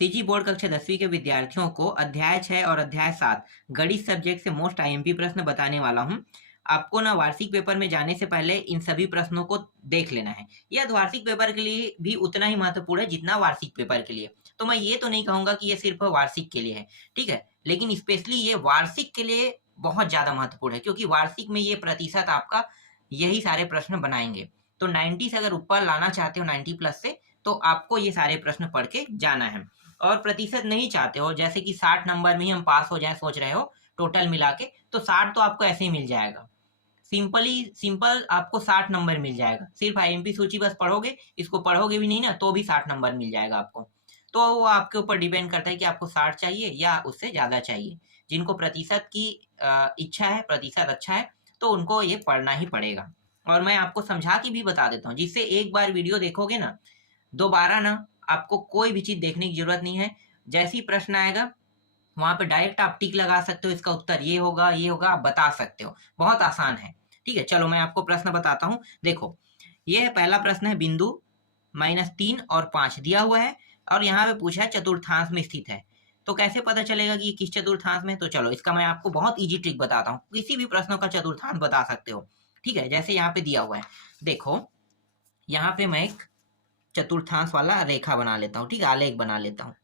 CG board कक्षा 10वीं के विद्यार्थियों को अध्याय 6 और अध्याय 7 गणित सब्जेक्ट से मोस्ट आईएमपी प्रश्न बताने वाला हूं। आपको ना वार्षिक पेपर में जाने से पहले इन सभी प्रश्नों को देख लेना है। यह वार्षिक पेपर के लिए भी उतना ही महत्वपूर्ण है जितना वार्षिक पेपर के लिए। तो मैं ये तो नहीं कहूंगा कि ये सिर्फ वार्षिक के लिए है, ठीक है, लेकिन स्पेशली ये वार्षिक के लिए बहुत ज्यादा महत्वपूर्ण है, क्योंकि वार्षिक में ये प्रतिशत आपका यही सारे प्रश्न बनाएंगे। तो 90 से अगर ऊपर लाना चाहते हो 90 प्लस से, तो आपको ये सारे प्रश्न पढ़ के जाना है। और प्रतिशत नहीं चाहते हो, जैसे कि 60 नंबर में ही हम पास हो जाए सोच रहे हो टोटल मिला के, तो 60 तो आपको ऐसे ही मिल जाएगा। सिंपल आपको 60 नंबर मिल जाएगा। सिर्फ आईएमपी सूची बस पढ़ोगे, इसको पढ़ोगे भी नहीं ना तो भी 60 नंबर मिल जाएगा आपको। तो वो आपके ऊपर डिपेंड करता है कि आपको 60 चाहिए या उससे ज्यादा चाहिए। जिनको प्रतिशत की इच्छा है, प्रतिशत अच्छा है, तो उनको ये पढ़ना ही पड़ेगा। और मैं आपको समझा के भी बता देता हूँ, जिससे एक बार वीडियो देखोगे ना, दोबारा ना आपको कोई भी चीज देखने की जरूरत नहीं है। जैसे ही प्रश्न आएगा वहां पे डायरेक्ट आप टिक लगा सकते हो, इसका उत्तर ये होगा, ये होगा, आप बता सकते हो। बहुत आसान है, ठीक है। चलो मैं आपको प्रश्न बताता हूँ। देखो, ये पहला प्रश्न है, बिंदु -3 और 5 दिया हुआ है और यहाँ पे पूछा है चतुर्थांश में स्थित है। तो कैसे पता चलेगा कि किस चतुर्थांश में? तो चलो इसका मैं आपको बहुत इजी ट्रिक बताता हूँ। किसी भी प्रश्नों का चतुर्थांश बता सकते हो, ठीक है। जैसे यहाँ पे दिया हुआ है, देखो यहाँ पे मैं एक चतुर्थांश वाला रेखा बना लेता हूँ, ठीक है, आलेख बना लेता हूँ।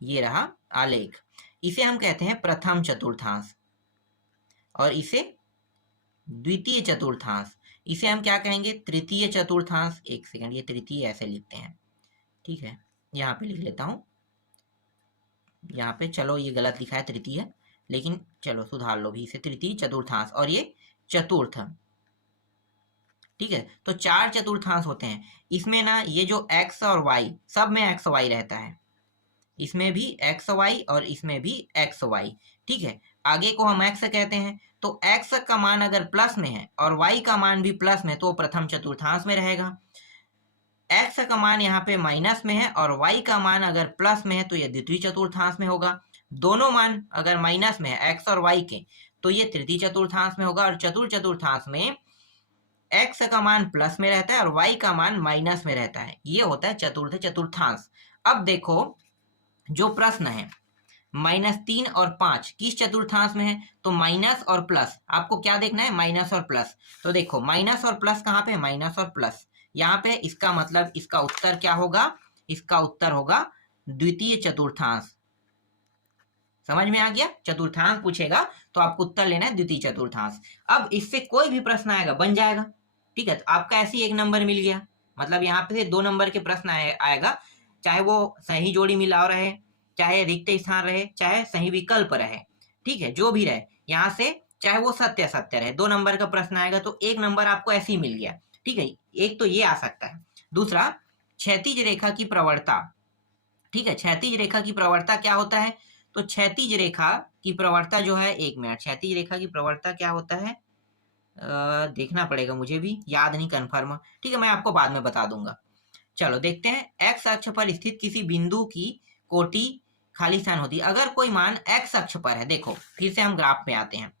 ये रहा आलेख। इसे हम कहते हैं प्रथम चतुर्थांश और इसे द्वितीय चतुर्थांश। इसे हम क्या कहेंगे? तृतीय चतुर्थांश। एक सेकंड, ये तृतीय ऐसे लिखते हैं, ठीक है, यहाँ पे लिख लेता हूँ। यहाँ पे चलो ये गलत लिखा है तृतीय, लेकिन चलो सुधार लो भी, इसे तृतीय चतुर्थांश और ये चतुर्थ, ठीक है। तो 4 चतुर्थांश होते हैं। इसमें ना ये जो x और y, सब में x y रहता है। इसमें भी x y और इसमें भी x y, ठीक है। आगे को हम x कहते हैं। तो x का मान अगर प्लस में है और y का मान भी प्लस में, तो प्रथम चतुर्थांश में रहेगा। x का मान यहाँ पे माइनस में है और y का मान अगर प्लस में है तो ये द्वितीय चतुर्थांश में होगा। दोनों मान अगर माइनस में है x और y के, तो ये तृतीय चतुर्थांश में होगा। और चतुर्थ चतुर्थांश में x का मान प्लस में रहता है और y का मान माइनस में रहता है। ये होता है चतुर्थ चतुर्थांश। अब देखो, जो प्रश्न है -3 और 5 किस चतुर्थांश में है? तो माइनस और प्लस, आपको क्या देखना है? माइनस और प्लस। तो देखो माइनस और प्लस कहाँ पे? माइनस और प्लस यहाँ पे। इसका मतलब इसका उत्तर क्या होगा? इसका उत्तर होगा द्वितीय चतुर्थांश। समझ में आ गया? चतुर्थांश पूछेगा तो आपको उत्तर लेना है द्वितीय चतुर्थांश। अब इससे कोई भी प्रश्न आएगा बन जाएगा, ठीक है। तो आपका ऐसे ही 1 नंबर मिल गया, मतलब यहाँ पे 2 नंबर के प्रश्न आएगा, चाहे वो सही जोड़ी मिलाव रहे, चाहे रिक्त स्थान रहे, चाहे सही विकल्प रहे, ठीक है, जो भी रहे यहाँ से, चाहे वो सत्य सत्य रहे, 2 नंबर का प्रश्न आएगा तो 1 नंबर आपको ऐसे ही मिल गया, ठीक है। एक तो ये आ सकता है। दूसरा, क्षैतिज रेखा की प्रवणता, ठीक है। क्षैतिज रेखा की प्रवणता क्या होता है? तो क्षैतिज रेखा की प्रवणता जो है, 1 मिनट, क्षैतिज रेखा की प्रवणता क्या होता है देखना पड़ेगा, मुझे भी याद नहीं कन्फर्म, ठीक है, मैं आपको बाद में बता दूंगा। चलो देखते हैं। x अक्ष पर स्थित किसी बिंदु की कोटि खाली स्थान होती है। अगर कोई मान x अक्ष पर है, देखो फिर से हम ग्राफ में आते हैं,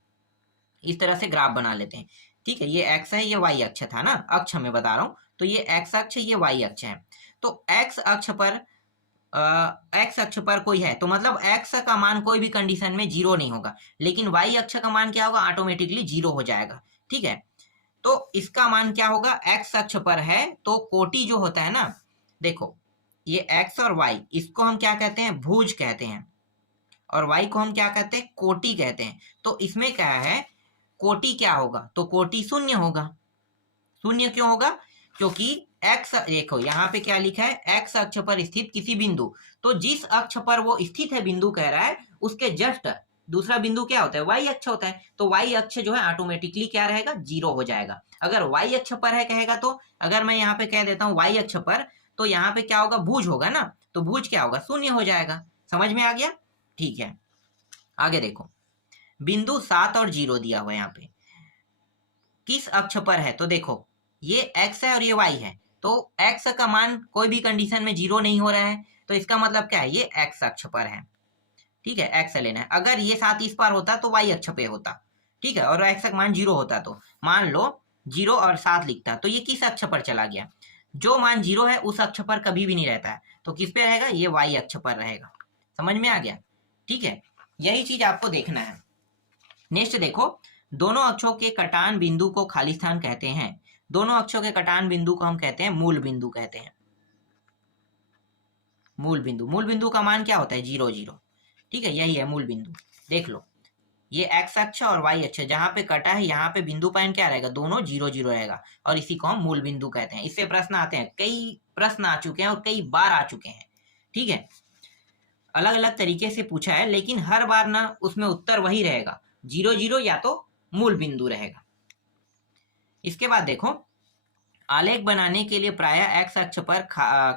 इस तरह से ग्राफ बना लेते हैं, ठीक है। ये x है, ये y अक्ष था ना, अक्ष में बता रहा हूं, तो ये x अक्ष, ये y अक्ष है। तो x अक्ष पर कोई है, तो मतलब x का मान कोई भी कंडीशन में 0 नहीं होगा, लेकिन y अक्ष का मान क्या होगा? ऑटोमेटिकली 0 हो जाएगा, ठीक है। तो इसका मान क्या होगा? x अक्ष पर है तो कोटि जो होता है ना, देखो ये x और y, इसको हम क्या कहते हैं? भुज कहते हैं, और y को हम क्या कहते हैं? कोटि कहते हैं। तो इसमें क्या है? कोटि क्या होगा? तो कोटि 0 होगा। 0 क्यों होगा? क्योंकि x, देखो यहाँ पे क्या लिखा है? x अक्ष पर स्थित किसी बिंदु, तो जिस अक्ष पर वो स्थित है बिंदु कह रहा है, उसके जस्ट दूसरा बिंदु क्या होता है? y अक्ष होता है। तो y अक्ष जो है ऑटोमेटिकली क्या रहेगा? 0 हो जाएगा। अगर y अक्ष पर है कहेगा, तो अगर मैं यहाँ पे कह देता हूँ y अक्ष पर, तो यहाँ पे क्या होगा? भुज होगा ना, तो भुज क्या होगा? 0 हो जाएगा। समझ में आ गया? ठीक है, आगे देखो, बिंदु 7 और 0 दिया हुआ है यहाँ पे, किस अक्ष पर है? तो देखो ये x है और ये y है, तो x का मान कोई भी कंडीशन में 0 नहीं हो रहा है, तो इसका मतलब क्या है? ये x अक्ष पर है, ठीक है, x लेना है। अगर ये 7 इस पर होता तो y अक्ष पे होता, ठीक है, और x का मान 0 होता, तो मान लो 0 और 7 लिखता, तो ये किस अक्ष पर चला गया? जो मान 0 है उस अक्ष पर कभी भी नहीं रहता है। तो किस पे रहेगा, ये y अक्ष पर रहेगा। समझ में आ गया, ठीक है, यही चीज आपको देखना है। नेक्स्ट देखो, दोनों अक्षों के कटान बिंदु को खाली स्थान कहते हैं। दोनों अक्षों के कटान बिंदु को हम कहते हैं मूल बिंदु कहते हैं। मूल बिंदु, मूल बिंदु का मान क्या होता है, 0 0, ठीक है, यही है मूल बिंदु। देख लो, ये x अक्ष और y अक्ष जहां पे कटा है, यहाँ पे बिंदु पॉइंट क्या रहेगा, दोनों 0 0 रहेगा, और इसी को हम मूल बिंदु कहते हैं। इससे प्रश्न आते हैं, कई प्रश्न आ चुके हैं और कई बार आ चुके हैं, ठीक है, अलग अलग तरीके से पूछा है, लेकिन हर बार ना उसमें उत्तर वही रहेगा, 0 0 या तो मूल बिंदु रहेगा। इसके बाद देखो, आलेख बनाने के लिए प्रायः x अक्ष पर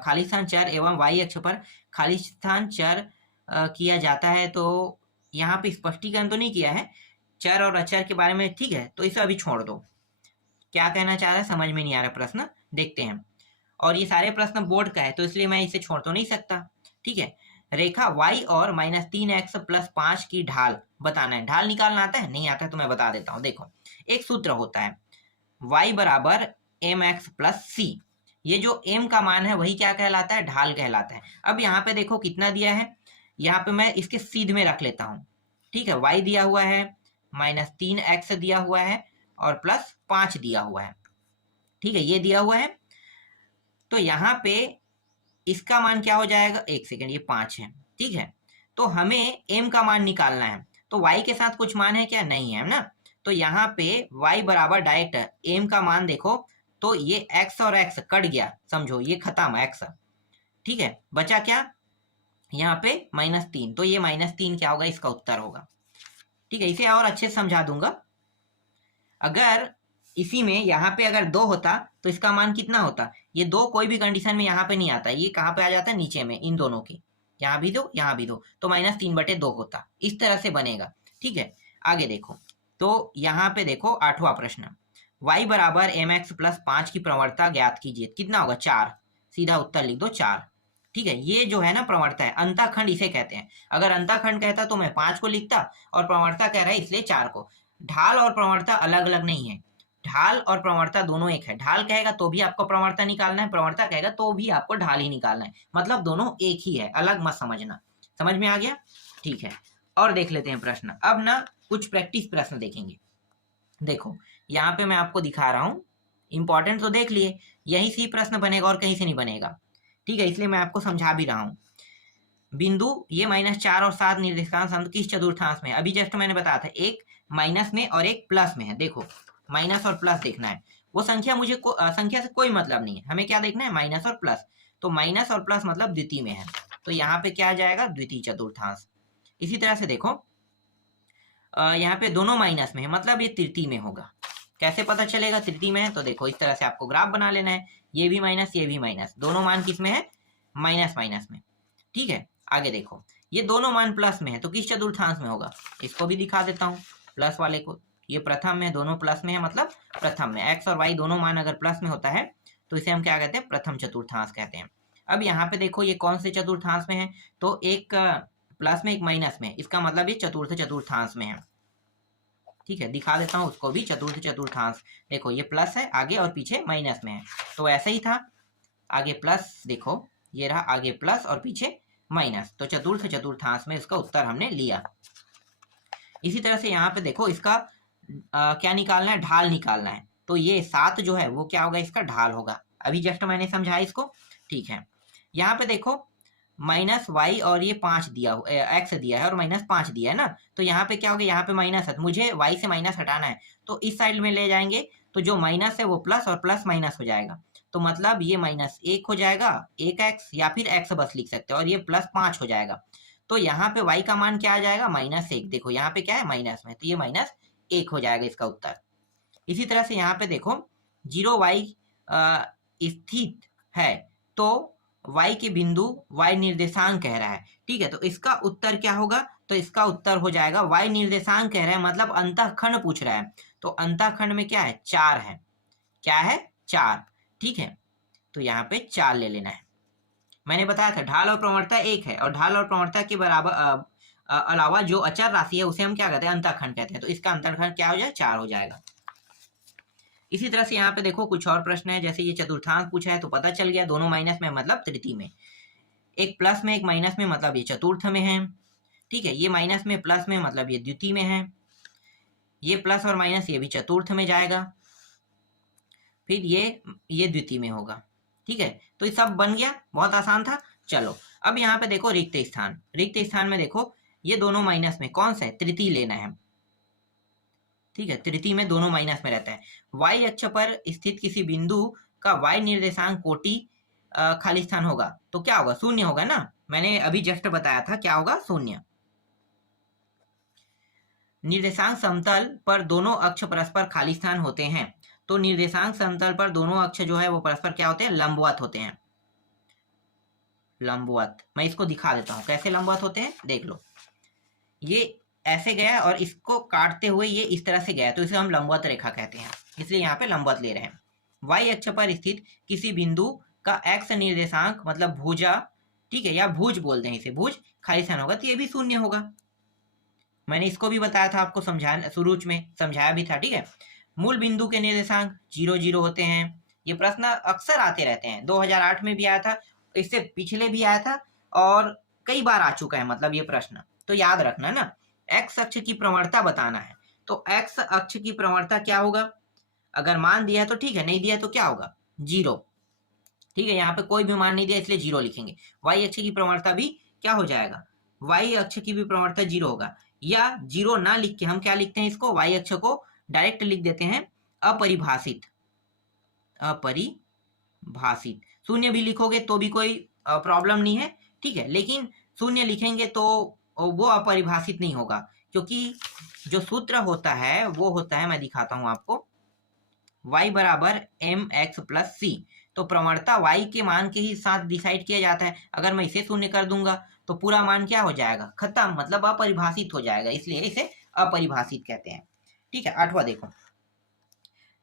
खाली स्थान चर एवं y अक्ष पर खाली स्थान चर किया जाता है। तो यहाँ पे स्पष्टीकरण तो नहीं किया है चर और अचर के बारे में, ठीक है, तो इसे अभी छोड़ दो। क्या कहना चाह रहा है समझ में नहीं आ रहा, प्रश्न देखते हैं। और ये सारे प्रश्न बोर्ड का है, तो इसलिए मैं इसे छोड़ तो नहीं सकता, ठीक है। रेखा y और -3x + 5 की ढाल बताना है। ढाल निकालना आता है, नहीं आता है तो मैं बता देता हूँ। देखो, एक सूत्र होता है y = mx + c। ये जो m का मान है वही क्या कहलाता है, ढाल कहलाता है। अब यहाँ पे देखो कितना दिया है, यहाँ पे मैं इसके सीधे में रख लेता हूँ, ठीक है। y दिया हुआ है, -3x दिया हुआ है और +5 दिया हुआ है, ठीक है, ये दिया हुआ है। तो यहाँ पे इसका मान क्या हो जाएगा, एक सेकेंड, ये 5 है, ठीक है। तो हमें m का मान निकालना है, तो y के साथ कुछ मान है क्या, नहीं है ना। तो यहाँ पे y बराबर डायरेक्ट m का मान देखो, तो ये x और x कट गया, समझो ये खत्म x, ठीक है। बचा क्या, यहाँ पे -3, तो ये -3 क्या होगा, इसका उत्तर होगा, ठीक है। इसे और अच्छे से समझा दूंगा। अगर इसी में यहाँ पे अगर 2 होता तो इसका मान कितना होता, ये 2 कोई भी कंडीशन में यहाँ पे नहीं आता, ये कहाँ पे आ जाता है, नीचे में, इन दोनों की, यहाँ भी दो यहाँ भी दो, तो -3/2 होता, इस तरह से बनेगा, ठीक है। आगे देखो, तो यहाँ पे देखो 8वां प्रश्न, y = mx + 5 की प्रवणता ज्ञात कीजिए। कितना होगा, 4, सीधा उत्तर लिख दो 4, ठीक है। ये जो है ना प्रवणता है, अंतःखंड इसे कहते हैं। अगर अंतःखंड कहता तो मैं 5 को लिखता, और प्रवणता कह रहा है इसलिए 4 को। ढाल और प्रवणता अलग अलग नहीं है, ढाल और प्रवणता दोनों एक है। ढाल कहेगा तो भी आपको प्रवणता निकालना है, प्रवणता कहेगा तो भी आपको ढाल ही निकालना है, मतलब दोनों एक ही है, अलग मत समझना। समझ में आ गया, ठीक है। और देख लेते हैं प्रश्न। अब ना कुछ प्रैक्टिस प्रश्न देखेंगे। देखो, यहाँ पे मैं आपको दिखा रहा हूँ, इंपॉर्टेंट तो देख लिए, यहीं से ही प्रश्न बनेगा और कहीं से नहीं बनेगा, ठीक है, इसलिए मैं आपको समझा भी रहा हूँ। बिंदु ये -4 और 7 निर्देशांक संबंध किस चतुर्थांश में है? अभी जस्ट मैंने बताया था, एक माइनस में और एक प्लस में है। देखो, माइनस और प्लस देखना है, वो संख्या मुझे संख्या से कोई मतलब नहीं है, हमें क्या देखना है, माइनस और प्लस। तो माइनस और प्लस मतलब द्वितीय में है, तो यहाँ पे क्या आ जाएगा, द्वितीय चतुर्थांश। इसी तरह से देखो, यहाँ पे दोनों माइनस में है, मतलब ये तृतीय में होगा। कैसे पता चलेगा तृतीय में है, तो देखो इस तरह से आपको ग्राफ बना लेना है, ये भी माइनस ये भी माइनस, दोनों मान किस में है, माइनस माइनस में, ठीक है। आगे देखो, ये दोनों मान प्लस में है, तो किस चतुर्थांश में होगा, इसको भी दिखा देता हूँ, प्लस वाले को। ये प्रथम में, दोनों प्लस में है, मतलब प्रथम में। एक्स और वाई दोनों मान अगर प्लस में होता है तो इसे हम क्या कहते हैं, प्रथम चतुर्थांश कहते हैं। अब यहाँ पे देखो, ये कौन से चतुर्थांश में है, तो एक प्लस में एक माइनस में, इसका मतलब ये चतुर्थ चतुर्थांश में है, ठीक है। दिखा देता हूँ उसको भी, चतुर्थ चतुर्थांश। देखो, ये प्लस है आगे और पीछे माइनस में है, तो ऐसा ही था, आगे प्लस, देखो ये रहा, आगे प्लस और पीछे माइनस, तो चतुर्थ चतुर्थांश में इसका उत्तर हमने लिया। इसी तरह से यहाँ पे देखो, इसका क्या निकालना है, ढाल निकालना है। तो ये 7 जो है वो क्या होगा, इसका ढाल होगा। अभी जस्ट मैंने समझाया इसको, ठीक है। यहाँ पे देखो, -y और ये 5 दिया, x दिया है और -5 दिया है ना, तो यहाँ पे क्या होगा, यहाँ पे माइनस है, तो मुझे y से माइनस हटाना है, तो इस साइड में ले जाएंगे, तो जो माइनस है वो प्लस और प्लस माइनस हो जाएगा, तो मतलब ये -1 हो जाएगा, 1x, या फिर x बस लिख सकते हो, और ये +5 हो जाएगा। तो यहाँ पे y का मान क्या आ जाएगा, -1। देखो यहाँ पे क्या है, माइनस में, तो ये -1 हो जाएगा इसका उत्तर। इसी तरह से यहाँ पे देखो, 0y स्थित है, तो y के बिंदु y निर्देशांक कह रहा है, ठीक है। तो इसका उत्तर क्या होगा, तो इसका उत्तर हो जाएगा, y निर्देशांक कह रहा है मतलब अंतःखंड पूछ रहा है, तो अंतःखंड में क्या है, 4 है, क्या है, 4, ठीक है। तो यहाँ पे 4 ले लेना है। मैंने बताया था ढाल और प्रवणता एक है, और ढाल और प्रवणता के बराबर अलावा जो अचर राशि है उसे हम क्या कहते हैं, अंतःखंड कहते हैं, तो इसका अंतःखंड क्या हो जाएगा, 4 हो जाएगा। इसी तरह से यहाँ पे देखो कुछ और प्रश्न है, जैसे ये चतुर्थांश पूछा है, तो पता चल गया दोनों माइनस में मतलब तृतीय में। एक प्लस में एक माइनस में मतलब ये चतुर्थ में है, ठीक है। ये माइनस में प्लस में मतलब ये द्वितीय में है, ये प्लस और माइनस ये भी चतुर्थ में जाएगा, फिर ये द्वितीय में होगा, ठीक है। तो ये सब बन गया, बहुत आसान था। चलो अब यहाँ पे देखो रिक्त स्थान, रिक्त स्थान में देखो ये दोनों माइनस में कौन सा है, तृतीय लेना है, ठीक है। तृतीय में दोनों माइनस में रहता है। y अक्ष पर स्थित किसी बिंदु का y निर्देशांक कोटि खाली स्थान होगा तो क्या होगा, शून्य होगा ना, मैंने अभी जस्ट बताया था क्या होगा, शून्य। निर्देशांक समतल पर दोनों अक्ष परस्पर खाली स्थान होते हैं, तो निर्देशांक समतल पर दोनों अक्ष जो है वो परस्पर क्या होते हैं, लंबवत होते हैं, लंबवत। मैं इसको दिखा देता हूं कैसे लंबवत होते हैं, देख लो। ये ऐसे गया और इसको काटते हुए ये इस तरह से गया, तो इसे हम लंबवत रेखा कहते हैं, इसलिए यहाँ पे लंबवत ले रहे हैं। y अक्ष पर स्थित किसी बिंदु का x निर्देशांक मतलब भुजा, ठीक है, या भुज बोलते हैं इसे, भुज खाली स्थान होगा तो ये भी शून्य होगा। मैंने इसको भी बताया था आपको, समझाया शुरू में, समझाया भी था, ठीक है। मूल बिंदु के निर्देशांक 0 0 होते हैं। ये प्रश्न अक्सर आते रहते हैं, 2008 में भी आया था, इससे पिछले भी आया था और कई बार आ चुका है मतलब ये प्रश्न, तो याद रखना ना। एक्स अक्ष की प्रवणता बताना है, तो एक्स अक्ष की प्रवणता क्या होगा, अगर मान दिया तो ठीक है, नहीं दिया तो क्या होगा, 0, ठीक है। यहाँ पे कोई भी मान नहीं दिया इसलिए 0 लिखेंगे। वाई अक्ष की प्रवणता भी क्या हो जाएगा, वाई अक्ष की भी प्रवणता 0 होगा, या 0 ना लिख के हम क्या लिखते हैं, इसको वाई अक्ष को डायरेक्ट लिख देते हैं अपरिभाषित, अपरिभाषित। शून्य भी लिखोगे तो भी कोई प्रॉब्लम नहीं है, ठीक है, लेकिन शून्य लिखेंगे तो वो अपरिभाषित नहीं होगा, क्योंकि जो सूत्र होता है वो होता है, मैं दिखाता हूं आपको, y बराबर mx प्लस सी। तो प्रवणता y के मान के ही साथ डिसाइड किया जाता है। अगर मैं इसे शून्य कर दूंगा तो पूरा मान क्या हो जाएगा, खत्म, मतलब अपरिभाषित हो जाएगा, इसलिए इसे अपरिभाषित कहते हैं, ठीक है। 8वां देखो,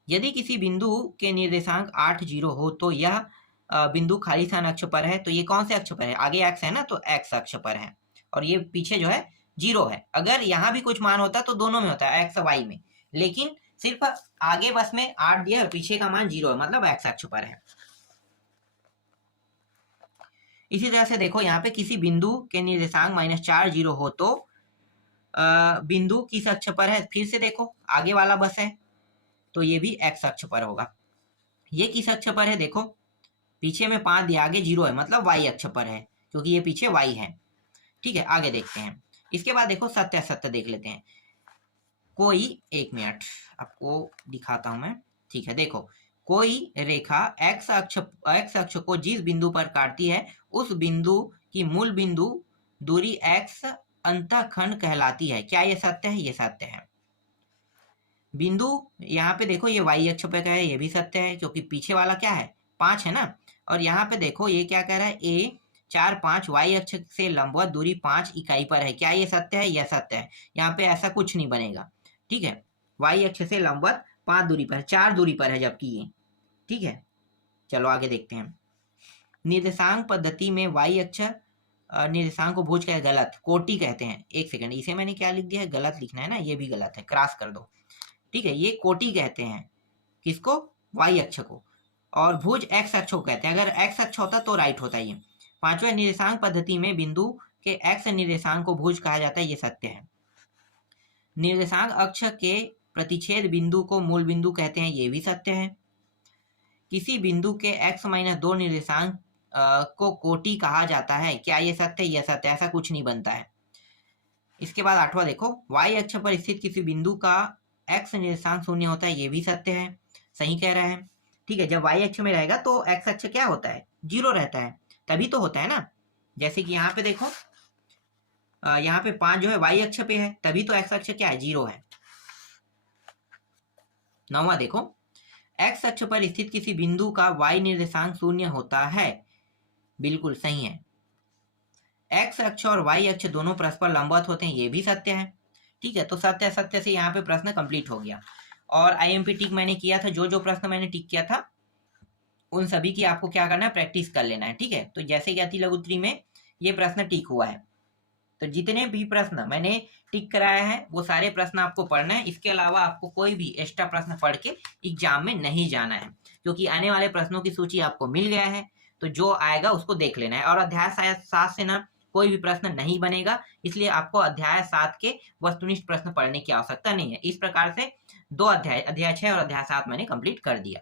यदि किसी बिंदु के निर्देशांक 8 0 हो तो यह बिंदु खाली स्थान अक्ष पर है, तो ये कौन से अक्ष पर है, आगे x है ना, तो x अक्ष पर है, और ये पीछे जो है 0 है। अगर यहाँ भी कुछ मान होता तो दोनों में होता है, x y में, लेकिन सिर्फ आगे बस में 8 दिया और पीछे का मान 0 है, मतलब x अक्ष पर है। इसी तरह से देखो यहाँ पे किसी बिंदु के निर्देशांक -4 0 हो तो बिंदु किस अक्ष पर है, फिर से देखो आगे वाला बस है तो ये भी x अक्ष पर होगा। ये किस अक्ष पर है, देखो पीछे में 5 दिया, आगे 0 है, मतलब y अक्ष पर है, क्योंकि ये पीछे y है, ठीक है। आगे देखते हैं, इसके बाद देखो सत्य देख लेते हैं। कोई, एक मिनट आपको दिखाता हूं मैं, ठीक है। देखो कोई रेखा x अक्ष को जिस बिंदु पर काटती है उस बिंदु की मूल बिंदु दूरी x अंतःखंड कहलाती है, क्या ये सत्य है, ये सत्य है। बिंदु यहाँ पे देखो ये y अक्ष पे का है, ये भी सत्य है, क्योंकि पीछे वाला क्या है, 5 है ना। और यहाँ पे देखो ये क्या कह रहा है, a 4 5 y अक्ष से लंबवत दूरी 5 इकाई पर है, क्या ये सत्य है, यह सत्य है। यहाँ पे ऐसा कुछ नहीं बनेगा, ठीक है। y अक्ष से लंबवत 5 दूरी पर, 4 दूरी पर है जबकि ये, ठीक है। चलो आगे देखते हैं। निर्देशांक पद्धति में y अक्ष निर्देशांक को भुज कहते, गलत, कोटि कहते हैं। एक सेकंड, इसे मैंने क्या लिख दिया है, गलत लिखना है ना, ये भी गलत है, क्रॉस कर दो, ठीक है। ये कोटि कहते हैं किसको, y अक्ष को, और भुज x अक्ष को कहते हैं। अगर x अक्ष होता तो राइट होता ये। 5वें निर्देशांक पद्धति में बिंदु के x निर्देशांक को भुज कहा जाता है, ये सत्य है। निर्देशांक अक्ष के प्रतिच्छेद बिंदु को मूल बिंदु कहते हैं, ये भी सत्य है। किसी बिंदु के x - 2 निर्देशांक को कोटि कहा जाता है, क्या ये सत्य है, यह सत्य, ऐसा कुछ नहीं बनता है। इसके बाद 8वां देखो, y अक्ष पर स्थित किसी बिंदु का x निर्देशांक 0 होता है, ये भी सत्य है, सही कह रहा है, ठीक है। जब y अक्ष में रहेगा तो x अक्ष क्या होता है, 0 रहता है, तभी तो होता है ना। जैसे कि यहाँ पे देखो, यहाँ पे 5 जो है y अक्ष पे है, तभी तो x अक्ष क्या है, 0 है। 9वां देखो, x अक्ष पर स्थित किसी बिंदु का y निर्देशांक 0 होता है, बिल्कुल सही है। x अक्ष और y अक्ष दोनों परस्पर लंबवत होते हैं, ये भी सत्य है, ठीक है। तो सत्य से यहाँ पे प्रश्न कंप्लीट हो गया। और IMP टिक मैंने किया था, जो प्रश्न मैंने टिक किया था उन सभी की आपको क्या करना है, प्रैक्टिस कर लेना है, ठीक है। तो जैसे कि अति लघु उत्तरी में ये प्रश्न टिक हुआ है, तो जितने भी प्रश्न मैंने टिक कराया है वो सारे प्रश्न आपको पढ़ना है। इसके अलावा आपको कोई भी एक्स्ट्रा प्रश्न पढ़ के एग्जाम में नहीं जाना है, क्योंकि आने वाले प्रश्नों की सूची आपको मिल गया है। तो जो आएगा उसको देख लेना है। और अध्याय 7 से ना कोई भी प्रश्न नहीं बनेगा, इसलिए आपको अध्याय 7 के वस्तुनिष्ठ प्रश्न पढ़ने की आवश्यकता नहीं है। इस प्रकार से 2 अध्याय 6 और अध्याय 7 मैंने कंप्लीट कर दिया।